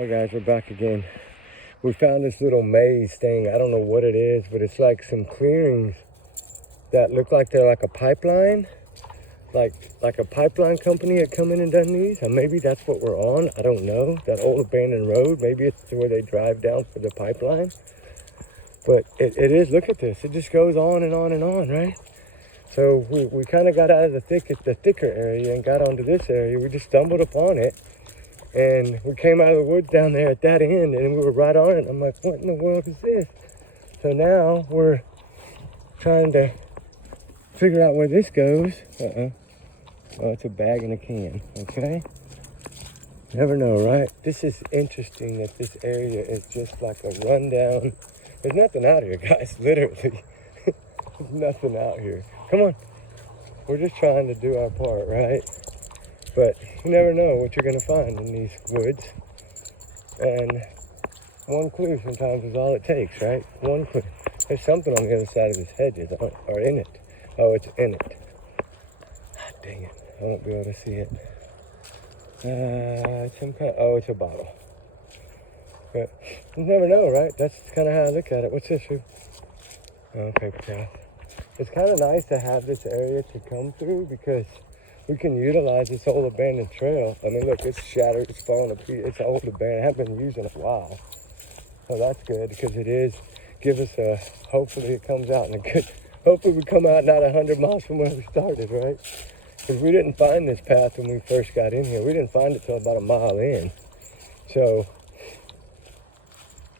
Hi guys, we're back again. We found this little maze thing. I don't know what it is, but it's like some clearings that look like they're like a pipeline. Like a pipeline company had come in and done these. And maybe that's what we're on. I don't know. That old abandoned road. Maybe it's where they drive down for the pipeline. But it is, look at this. It just goes on and on and on, right? So we kind of got out of the thicker area and got onto this area. We just stumbled upon it. And we came out of the woods down there at that end, and we were right on it. I'm like, what in the world is this? So now we're trying to figure out where this goes. Oh, it's a bag and a can, okay? Never know, right? This is interesting that this area is just like a rundown. There's nothing out here, guys, literally. There's nothing out here. Come on. We're just trying to do our part, right? But you never know what you're going to find in these woods. And one clue sometimes is all it takes, right? One clue. There's something on the other side of this hedges, or in it. Oh, it's in it. Ah, dang it. I won't be able to see it. It's some kind of, oh, it's a bottle. But you never know, right? That's kind of how I look at it. What's this, Sue? Oh, paper towel. It's kind of nice to have this area to come through because we can utilize this old abandoned trail. I mean, look, it's shattered, it's falling to pieces. It's old abandoned, it hasn't been used in a while. So that's good because it is, give us a, hopefully it comes out in a good, hopefully we come out not 100 miles from where we started, right? Because we didn't find this path when we first got in here. We didn't find it till about a mile in. So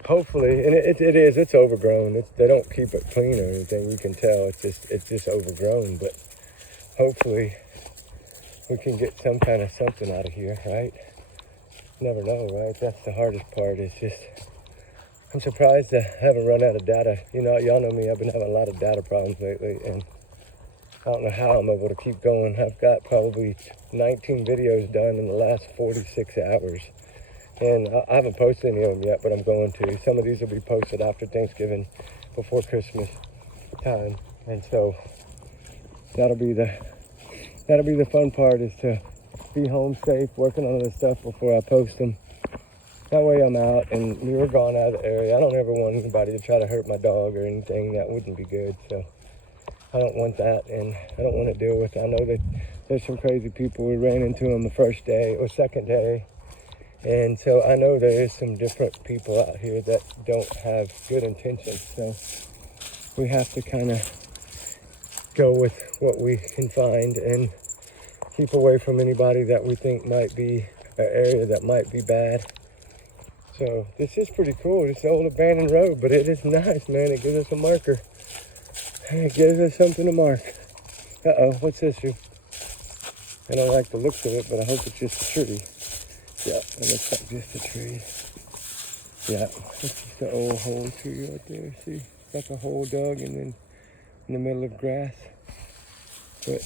hopefully, and it's overgrown. They don't keep it clean or anything. You can tell it's just overgrown, but hopefully we can get some kind of something out of here, right? Never know, right? That's the hardest part. It's just, I'm surprised I haven't run out of data. You know, y'all know me, I've been having a lot of data problems lately, and I don't know how I'm able to keep going. I've got probably 19 videos done in the last 46 hours. And I haven't posted any of them yet, but I'm going to. Some of these will be posted after Thanksgiving, before Christmas time. And so that'll be the fun part, is to be home safe, working on other stuff before I post them. That way I'm out and we were gone out of the area. I don't ever want anybody to try to hurt my dog or anything. That wouldn't be good. So I don't want that, and I don't want to deal with it. I know that there's some crazy people. We ran into them the first day or second day. And so I know there is some different people out here that don't have good intentions. So we have to kind of go with what we can find and keep away from anybody that we think might be an area that might be bad. So this is pretty cool. It's an old abandoned road, but it is nice, man. It gives us a marker. It gives us something to mark. Uh-oh, what's this? I don't like the looks of it, but I hope it's just a tree. Yeah, it looks like just a tree. Yeah, it's just an old hole tree right there. See, it's like a hole dug and then in the middle of grass. But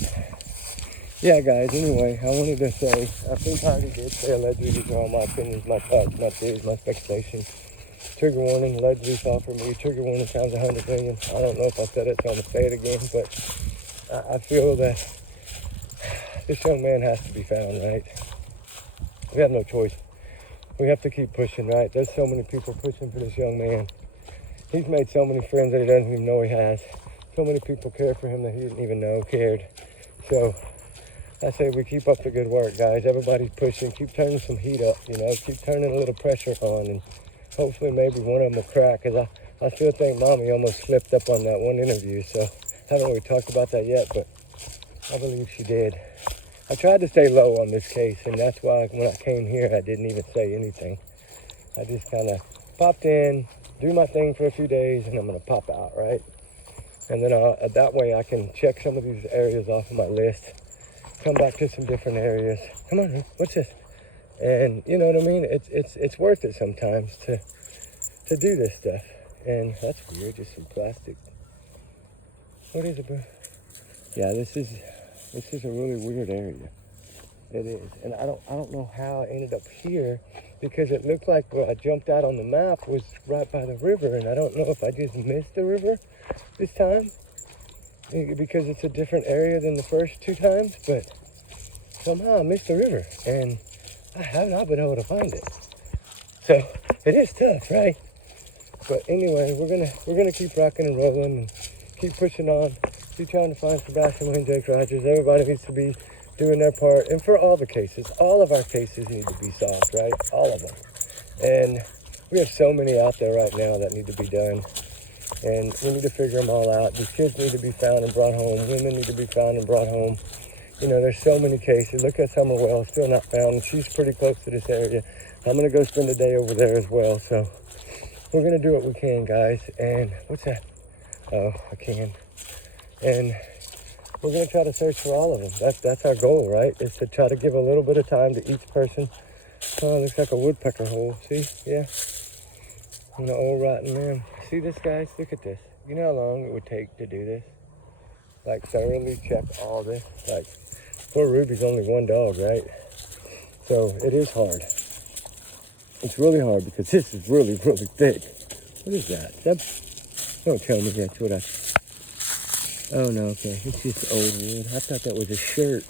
yeah, guys, anyway, I wanted to say, I think I already did say allegedly. These are all my opinions, my thoughts, my theories, my speculation. Trigger warning, allegedly saw for me. Trigger warning times 100 million. I don't know if I said it, so I'm going to say it again, but I feel that this young man has to be found, right? We have no choice. We have to keep pushing, right? There's so many people pushing for this young man. He's made so many friends that he doesn't even know he has. So many people care for him that he didn't even know cared. So I say we keep up the good work, guys. Everybody's pushing. Keep turning some heat up, you know. Keep turning a little pressure on, and hopefully maybe one of them will crack. Because I still think Mommy almost slipped up on that one interview. So haven't really talked about that yet, but I believe she did. I tried to stay low on this case, and that's why when I came here, I didn't even say anything. I just kind of popped in, do my thing for a few days, and I'm going to pop out, right? And then that way I can check some of these areas off of my list, come back to some different areas. Come on, what's this? And you know what I mean? It's worth it sometimes to do this stuff. And that's weird, just some plastic. What is it, bro? Yeah, this is a really weird area. It is. And I don't know how I ended up here, because it looked like where I jumped out on the map was right by the river, and I don't know if I just missed the river this time because it's a different area than the first two times, but somehow I missed the river and I have not been able to find it. So it is tough, right? But anyway, we're gonna keep rocking and rolling and keep pushing on. Keep trying to find Sebastin, Wayne, Jake, Rogers. Everybody needs to be doing their part. And for all the cases, all of our cases need to be solved, right? All of them. And we have so many out there right now that need to be done. And we need to figure them all out. These kids need to be found and brought home. Women need to be found and brought home. You know, there's so many cases. Look at Summer Wells, still not found. She's pretty close to this area. I'm going to go spend a day over there as well. So we're going to do what we can, guys. And what's that? Oh, I can. And we're going to try to search for all of them. That's our goal, right? Is to try to give a little bit of time to each person. Oh, it looks like a woodpecker hole. See? Yeah. And the old rotten man. See this, guys? Look at this. You know how long it would take to do this? Like, thoroughly check all this? Like, poor Ruby's only one dog, right? So it is hard. It's really hard because this is really, really thick. What is that? Don't tell me that's what oh no, okay. It's just old wood. I thought that was a shirt.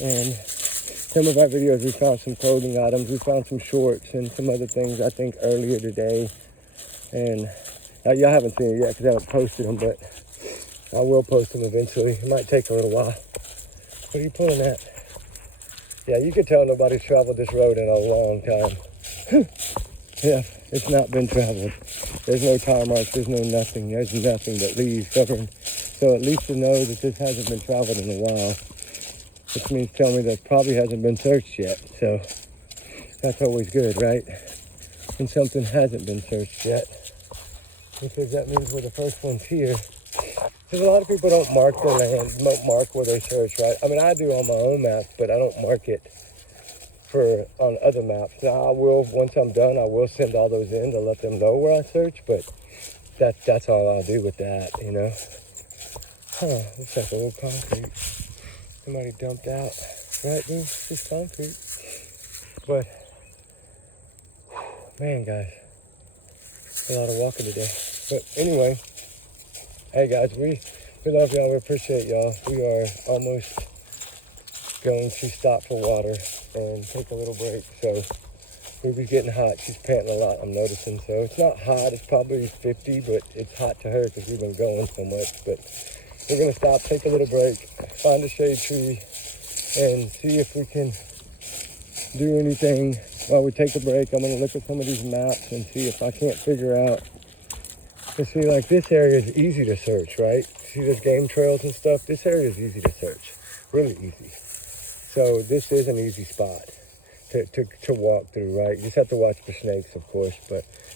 And some of our videos, we found some clothing items. We found some shorts and some other things, I think, earlier today. And y'all haven't seen it yet because I haven't posted them, but I will post them eventually. It might take a little while. What are you pulling at? Yeah, you can tell nobody's traveled this road in a long time. Yeah, it's not been traveled. There's no tire marks, there's no nothing. There's nothing but leaves covering. So at least to know that this hasn't been traveled in a while, which means tell me that probably hasn't been searched yet. So that's always good, right? When something hasn't been searched yet, because that means we're the first ones here. Because a lot of people don't mark their land, don't mark where they search, right? I mean, I do on my own maps, but I don't mark it on other maps. Now I will, once I'm done, I will send all those in to let them know where I search, but that's all I'll do with that, you know? Huh, looks like old concrete. Somebody dumped out, right, dude? It's just concrete. But, man, guys, a lot of walking today. But anyway, hey guys, we love y'all, we appreciate y'all. We are almost going to stop for water and take a little break. So Ruby's getting hot. She's panting a lot, I'm noticing. So it's not hot, it's probably 50, but it's hot to her because we've been going so much. But we're gonna stop, take a little break, find a shade tree, and see if we can do anything while we take a break. I'm gonna look at some of these maps and see if I can't figure out. Cause see, like this area is easy to search, right? See those game trails and stuff? This area is easy to search, really easy. So this is an easy spot to walk through, right? You just have to watch for snakes, of course.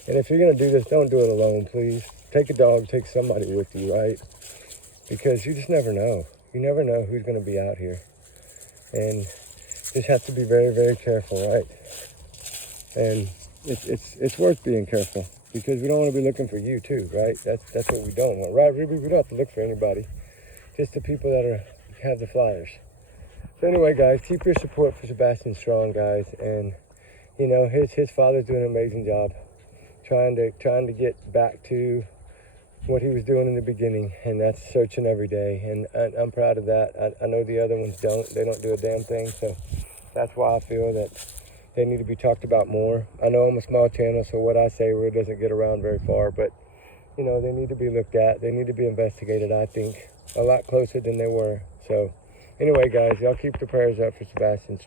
And if you're gonna do this, don't do it alone, please. Take a dog, take somebody with you, right? Because you just never know. You never know who's gonna be out here. And just have to be very, very careful, right? And it's worth being careful because we don't want to be looking for you too, right? That's what we don't want, right, Ruby? We don't have to look for anybody, just the people that have the flyers. So anyway, guys, keep your support for Sebastin strong, guys. And you know, his father's doing an amazing job, trying to get back to what he was doing in the beginning, and that's searching every day. And I'm proud of that. I know the other ones don't. They don't do a damn thing. So that's why I feel that they need to be talked about more. I know I'm a small channel, so what I say really doesn't get around very far, but you know, they need to be looked at. They need to be investigated, I think, a lot closer than they were. So anyway, guys, y'all keep the prayers up for Sebastin,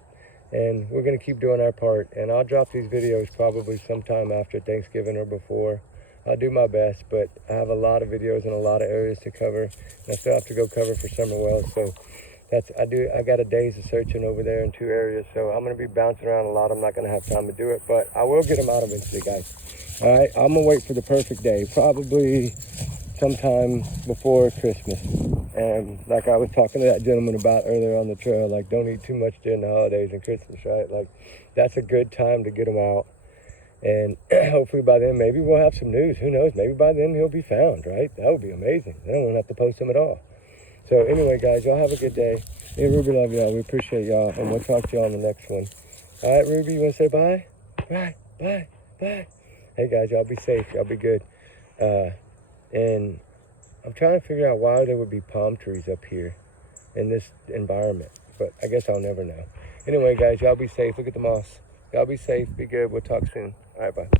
and we're going to keep doing our part. And I'll drop these videos probably sometime after Thanksgiving or before. I'll do my best, but I have a lot of videos in a lot of areas to cover, and I still have to go cover for Summer Wells. So I got a days of searching over there in 2 areas, so I'm going to be bouncing around a lot. I'm not going to have time to do it, but I will get them out eventually, guys. All right, I'm going to wait for the perfect day, probably sometime before Christmas. And like I was talking to that gentleman about earlier on the trail, like don't eat too much during the holidays and Christmas, right? Like that's a good time to get them out. And hopefully by then, maybe we'll have some news. Who knows? Maybe by then he'll be found, right? That would be amazing. Then I won't have to post him at all. So anyway, guys, y'all have a good day. Me and Ruby love y'all. We appreciate y'all. And we'll talk to y'all on the next one. All right, Ruby, you want to say bye? Bye, bye, bye. Hey, guys, y'all be safe. Y'all be good. And I'm trying to figure out why there would be palm trees up here in this environment. But I guess I'll never know. Anyway, guys, y'all be safe. Look at the moss. Y'all be safe, be good. We'll talk soon. All right, bye.